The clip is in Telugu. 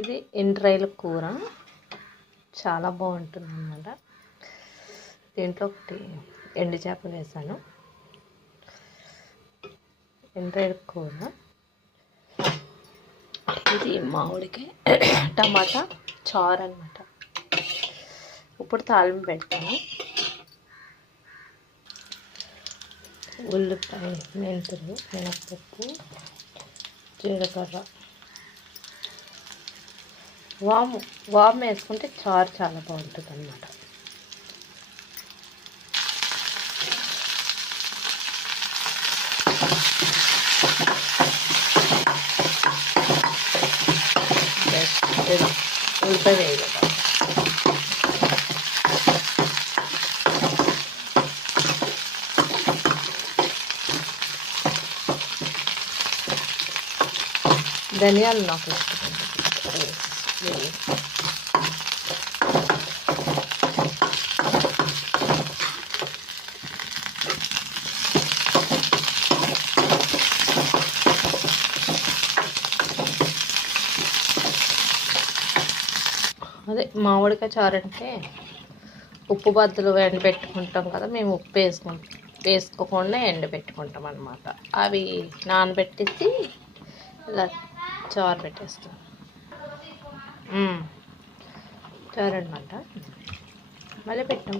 ఇది ఎండ్రాయిల కూర చాలా బాగుంటుంది అన్నమాట. దీంట్లో ఒకటి ఎండు చేపలు వేసాను. ఎండ్రాయిల కూర, ఇది మామిడికాయ టమాటా చారు అన్నమాట. ఇప్పుడు తాలింపు పెడతాను. ఉల్లిపాయ, మెంతులు, మినపప్పు, జీలకర్ర, వాము వేసుకుంటే చారు చాలా బాగుంటుంది అన్నమాట. ఉల్లిపాయ వేయాలి. ధనియాలు నాకు ఇష్టం. అదే మామిడికాయ చారు అంటే ఉప్పు బద్దలు ఎండబెట్టుకుంటాం కదా, మేము ఉప్పు వేసుకోకుండా ఎండబెట్టుకుంటాం అన్నమాట. అవి నానబెట్టేసి ఇలా చారు పెట్టేస్తాం. చారు అనమాట. మళ్ళీ పెడతాం.